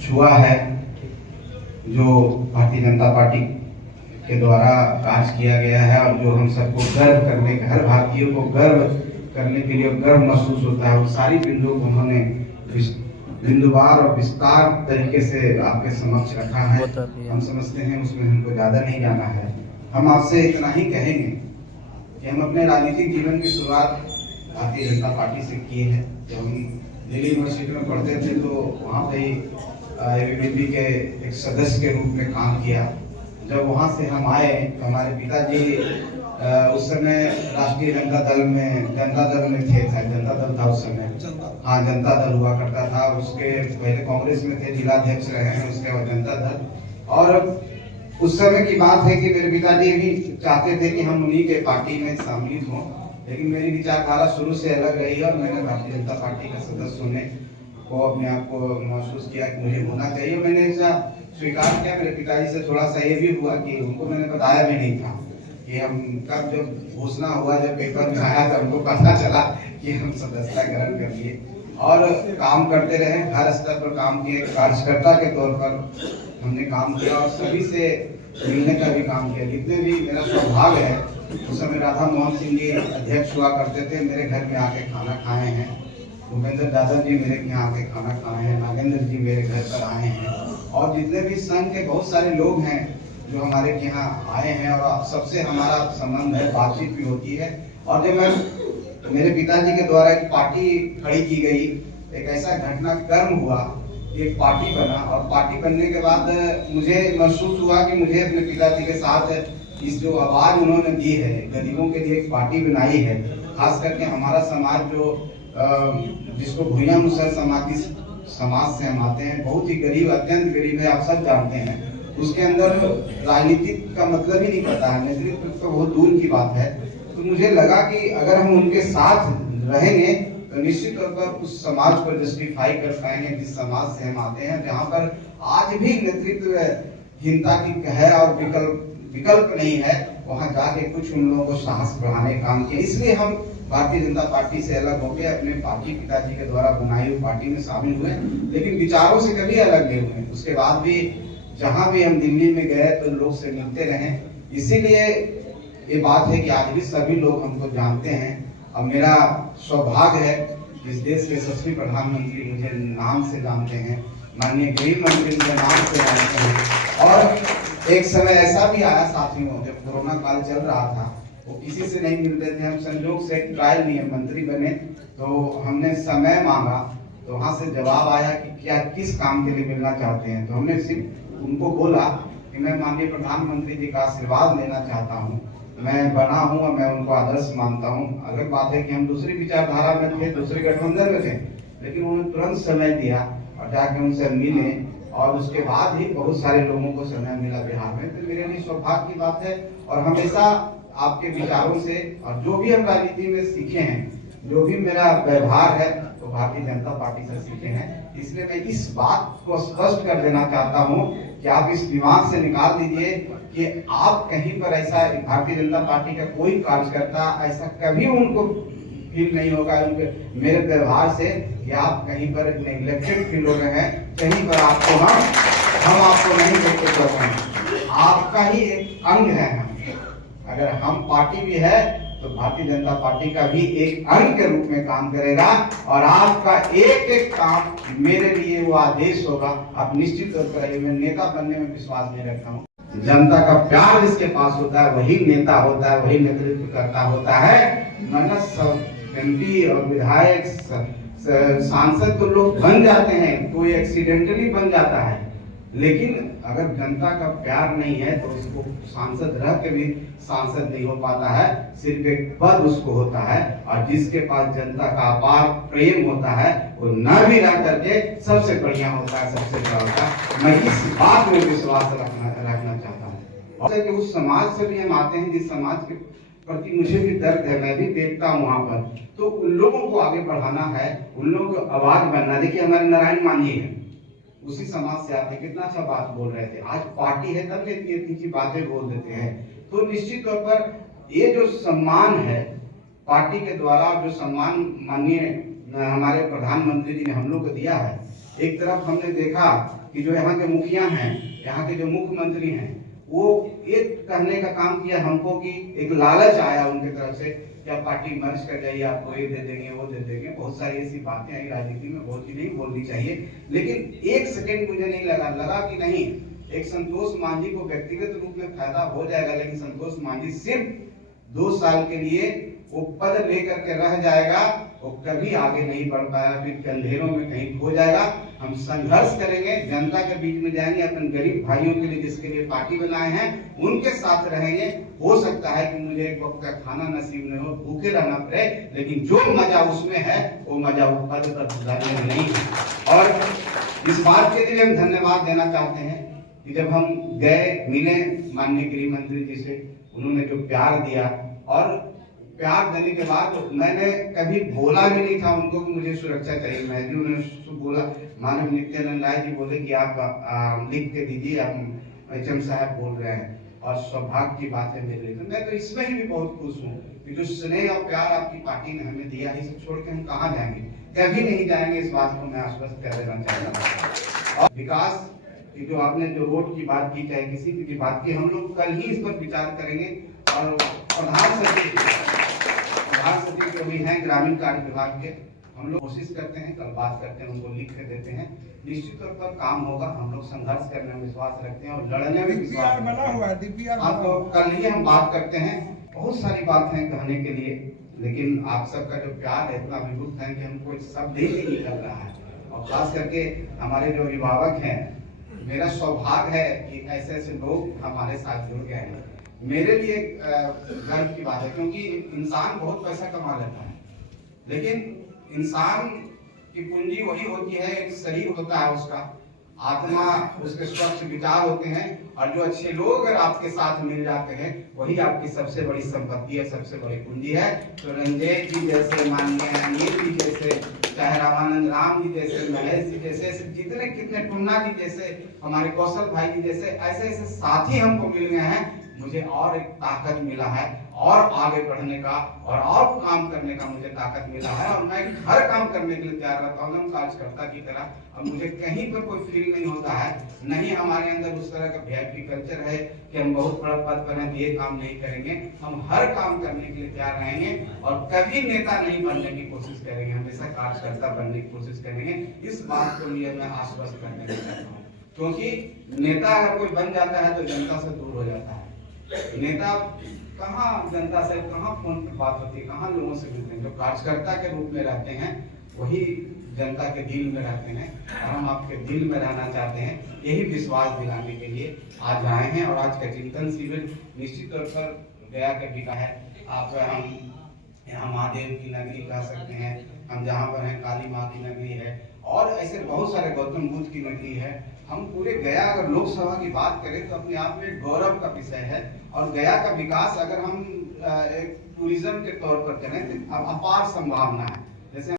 छुआ है, जो भारतीय जनता पार्टी के द्वारा कार्य किया गया है और जो हम सबको गर्व करने, हर भारतीय को गर्व करने के लिए गर्व महसूस होता है, वो सारी बिंदुओं को उन्होंने बिंदुवार और विस्तार तरीके से आपके समक्ष रखा है। हम समझते हैं उसमें हमको ज्यादा नहीं जाना है। हम आपसे इतना ही कहेंगे कि हम अपने राजनीतिक जीवन की शुरुआत भारतीय जनता पार्टी से की है। जब हम दिल्ली यूनिवर्सिटी में पढ़ते थे तो वहाँ पे एबीवीपी के एक सदस्य के रूप में काम किया। जब वहाँ से हम आए तो हमारे पिताजी उस समय राष्ट्रीय जनता दल में थे, जनता दल था उस समय, हाँ जनता दल हुआ करता था। उसके पहले कांग्रेस में थे, जिलाध्यक्ष रहे हैं, उसके बाद जनता दल। और उस समय की बात है कि मेरे पिताजी भी चाहते थे कि हम उन्हीं के पार्टी में शामिल हों, लेकिन मेरी विचारधारा शुरू से अलग रही और मैंने भारतीय जनता पार्टी का सदस्य होने को अपने आप को महसूस किया कि मुझे होना चाहिए। मैंने ऐसा स्वीकार किया। मेरे पिताजी से थोड़ा सा ये भी हुआ कि उनको मैंने बताया भी नहीं था कि हम कब, जब घोषणा हुआ, जब पेपर में आया तो हमको पता चला कि हम सदस्यता ग्रहण कर लिए और काम करते रहे। हर स्तर पर काम किए, कार्यकर्ता के तौर पर हमने काम किया और सभी से मिलने का भी काम किया। जितने भी मेरा सौभाग्य है, उस समय राधा मोहन सिंह जी अध्यक्ष हुआ करते थे, मेरे घर में आके खाना खाए हैं। भूपेंद्र दादा जी मेरे यहाँ आके खाना खाए हैं, नागेंद्र जी मेरे घर पर आए हैं और जितने भी संघ के बहुत सारे लोग हैं जो हमारे यहाँ आए हैं और सबसे हमारा संबंध है, बातचीत भी होती है। और जब मैं मेरे पिताजी के द्वारा एक पार्टी खड़ी की गई, एक ऐसा घटनाक्रम हुआ, एक पार्टी बना और पार्टी बनने के बाद मुझे महसूस हुआ कि मुझे अपने पिताजी के साथ इस जो आवाज उन्होंने दी है, गरीबों के लिए एक पार्टी बनाई है, खास करके हमारा समाज जो जिसको भुइयां मुसहर समाज से हम आते हैं, बहुत ही गरीब, अत्यंत गरीब है, आप सब जानते हैं। उसके अंदर राजनीतिक का मतलब ही नहीं पता है, नेतृत्व तो बहुत दूर की बात है। तो मुझे लगा कि अगर हम उनके साथ रहेंगे तो निश्चित तौर पर उस समाज को जस्टिफाई कर पाएंगे जिस समाज से हम आते हैं, जहाँ पर आज भी नेतृत्वहीनता की है और विकल्प नहीं है। वहां जाके कुछ उन लोगों को साहस बढ़ाने काम किया। इसलिए हम भारतीय जनता पार्टी से अलग होकर अपने पार्टी पिताजी के द्वारा बनाई हुई पार्टी में शामिल हुए, लेकिन विचारों से कभी अलग नहीं हुए। उसके बाद भी जहां भी हम दिल्ली में गए तो लोग से मिलते रहे। इसीलिए ये बात है कि आज भी सभी लोग हमको जानते हैं और मेरा सौभाग्य है इस देश के यशस्वी प्रधानमंत्री मुझे नाम से जानते हैं, माननीय गृह मंत्री मुझे नाम से जानते हैं। और एक समय ऐसा भी आया साथियों, जब कोरोना काल चल रहा था, वो किसी से नहीं मिलते थे, हम संयोग से ट्रायल नियम मंत्री बने तो हमने समय मांगा तो वहां से जवाब आया कि क्या किस काम के लिए मिलना चाहते हैं। तो हमने सिर्फ उनको बोला कि मैं माननीय प्रधानमंत्री जी का आशीर्वाद लेना चाहता हूँ, मैं बना हूँ और मैं उनको आदर्श मानता हूँ। अलग बात है कि हम दूसरी विचारधारा में थे, दूसरे गठबंधन में थे, लेकिन उन्होंने तुरंत समय दिया और जाके उनसे मिले और उसके बाद ही बहुत सारे लोगों को समय मिला बिहार में। तो मेरे लिए सौभाग्य की बात है और हमेशा आपके विचारों से और जो भी हम राजनीति में सीखे हैं, जो भी मेरा व्यवहार है तो भारतीय जनता पार्टी से सीखे हैं। इसलिए मैं इस बात को स्पष्ट कर देना चाहता हूं कि आप इस दिमाग से निकाल दीजिए कि आप कहीं पर ऐसा भारतीय जनता पार्टी का कोई कार्यकर्ता ऐसा कभी उनको फील नहीं होगा उनके मेरे व्यवहार से कि आप कहीं पर नेग्लेक्टेड फील हो रहे हैं। कहीं पर आपको हम आपको नहीं देखते तो आपका ही एक अंग है। अगर हम पार्टी भी है तो भारतीय जनता पार्टी का भी एक अंग के रूप में काम करेगा और आपका एक एक काम मेरे लिए वो आदेश होगा। आप निश्चित तौर पर रहिए। मैं नेता बनने में विश्वास नहीं रखता हूँ। जनता का प्यार जिसके पास होता है वही नेता होता है, वही नेतृत्व करता होता है। एमपी और विधायक सांसद तो लोग बन जाते हैं, कोई एक्सीडेंटली बन जाता है, लेकिन अगर जनता का प्यार नहीं है तो उसको सांसद रह के भी सांसद नहीं हो पाता है। सिर्फ एक पद उसको होता है और जिसके पास जनता का अपार प्रेम होता है वो न भी रह करके सबसे बढ़िया होता है, सबसे बड़ा होता है। मैं इस बात में विश्वास रखना चाहता हूँ। और कि उस समाज से भी हम आते हैं जिस समाज के प्रति मुझे भी दर्द है, मैं भी देखता हूँ वहां पर, तो उन लोगों को आगे बढ़ाना है, उन लोगों को आवाज बनना। देखिए हमारे नारायण मान जी है, उसी समाज से आते, कितना अच्छा बात बोल रहे थे। आज पार्टी है तब इतनी बातें बोल देते हैं। तो निश्चित तौर पर ये जो सम्मान है पार्टी के द्वारा, जो सम्मान माननीय हमारे प्रधानमंत्री जी ने हम लोग को दिया है, एक तरफ हमने देखा कि जो यहाँ के मुखिया हैं, यहाँ के जो मुख्यमंत्री हैं, वो एक कहने का काम किया हमको कि एक लालच आया उनके तरफ से कि आप पार्टी मर्ज कर जाइए, आपको ये दे देंगे, वो दे देंगे। बहुत सारी ऐसी बातें आई राजनीति में, बहुत ही नहीं बोलनी चाहिए, लेकिन एक सेकेंड मुझे नहीं लगा कि नहीं, एक संतोष मांझी को व्यक्तिगत रूप में फायदा हो जाएगा, लेकिन संतोष मांझी सिर्फ 2 साल के लिए वो पद लेकर के रह जाएगा, वो कभी आगे नहीं बढ़ पाएगा, फिर अंधेरों में कहीं खो जाएगा। हम संघर्ष करेंगे, जनता के बीच में जाएंगे, अपने गरीब भाइयों के लिए जिसके लिए पार्टी बनाए हैं उनके साथ रहेंगे। हो सकता है कि मुझे एक वक्त का खाना नसीब नहीं हो, भूखे रहना पड़े, लेकिन जो मजा उसमें है वो मजा वो पद पर नहीं है। और इस बात के लिए हम धन्यवाद देना चाहते हैं कि जब हम गए मिले माननीय गृह मंत्री जी से, उन्होंने जो प्यार दिया, और प्यार देने के बाद मैंने कभी बोला भी नहीं था उनको कि मुझे सुरक्षा चाहिए। मैं भी उन्हें बोला, मानव नित्यानंद राय जी बोले कि आप लिख के दीजिए, आप एचएम साहब बोल रहे हैं, और सौभाग्य की बात है मेरे लिए। तो मैं तो इसमें ही भी बहुत खुश हूँ कि जो स्नेह और प्यार आपकी पार्टी ने हमें दिया है, इसे छोड़ के हम कहाँ जाएंगे, कभी नहीं जाएंगे, इस बात को मैं आश्वस्त कर देना चाहता हूँ। और विकास की जो आपने जो रोड की बात की, चाहे किसी की भी बात की, हम लोग कल ही इस पर विचार करेंगे। और प्रधान सचिव जो भी हैं ग्रामीण कार्य विभाग के, हम लोग कोशिश करते हैं, कल बात करते हैं, उनको लिख के देते हैं, निश्चित तौर पर काम होगा। हम लोग संघर्ष करने में विश्वास रखते हैं और लड़ने में विश्वास रखते हैं। तो कल ही हम बात करते हैं। बहुत सारी बातें हैं कहने के लिए, लेकिन आप सबका जो प्यार है इतना विभुत है कि हमको शब्द ही नहीं निकल रहा है। और खास करके हमारे जो अभिभावक हैं, मेरा सौभाग्य है कि ऐसे ऐसे लोग हमारे साथ जुड़ गए हैं। मेरे लिए गर्व की बात है, क्योंकि इंसान बहुत पैसा कमा लेता है, लेकिन इंसान की पूंजी वही होती है, एक शरीर होता है उसका, आत्मा, उसके स्वच्छ विचार होते हैं, और जो अच्छे लोग अगर आपके साथ मिल जाते हैं, वही आपकी सबसे बड़ी संपत्ति है, सबसे बड़ी पूंजी है। तो रंजीत जी जैसे, माननीय अनिल जी जैसे, चाहे रामानंद राम जी जैसे, महेश जी जैसे, जितने कितने, टुन्ना जी जैसे, हमारे कौशल भाई जी जैसे, ऐसे ऐसे साथी हमको मिल गए हैं। मुझे और एक ताकत मिला है, और आगे बढ़ने का और काम करने का मुझे ताकत मिला है, और मैं हर काम करने के लिए तैयार रहता हूँ कार्यकर्ता की तरह। अब मुझे कहीं पर कोई फील नहीं होता है, नहीं हमारे अंदर उस तरह का वीआईपी कल्चर है कि हम बहुत बड़ा पद पर हैं, ये काम नहीं करेंगे। हम हर काम करने के लिए तैयार रहेंगे, और कभी नेता नहीं बनने की कोशिश करेंगे, हमेशा कार्यकर्ता बनने की कोशिश करेंगे। इस बात को लिए मैं आश्वस्त करने के चाहता हूँ, क्योंकि नेता अगर कोई बन जाता है तो जनता से दूर हो जाता है। नेता कहाँ जनता से, कहाँ फोन पर बात होती है, कहाँ लोगों से मिलते हैं। जो कार्यकर्ता के रूप में रहते हैं वही जनता के दिल में रहते हैं, और हम आपके दिल में रहना चाहते हैं। यही विश्वास दिलाने के लिए आज आए हैं। और आज का चिंतन शिविर निश्चित तौर पर गया के भी का है। आप हम यहाँ महादेव की नगरी कह सकते हैं, हम जहाँ पर हैं काली माँ की नगरी है, और ऐसे बहुत सारे गौतम बुद्ध की नगरी है। हम पूरे गया अगर लोकसभा की बात करें तो अपने आप में गौरव का विषय है। और गया का विकास अगर हम एक टूरिज्म के तौर पर करें तो अपार संभावना है। जैसे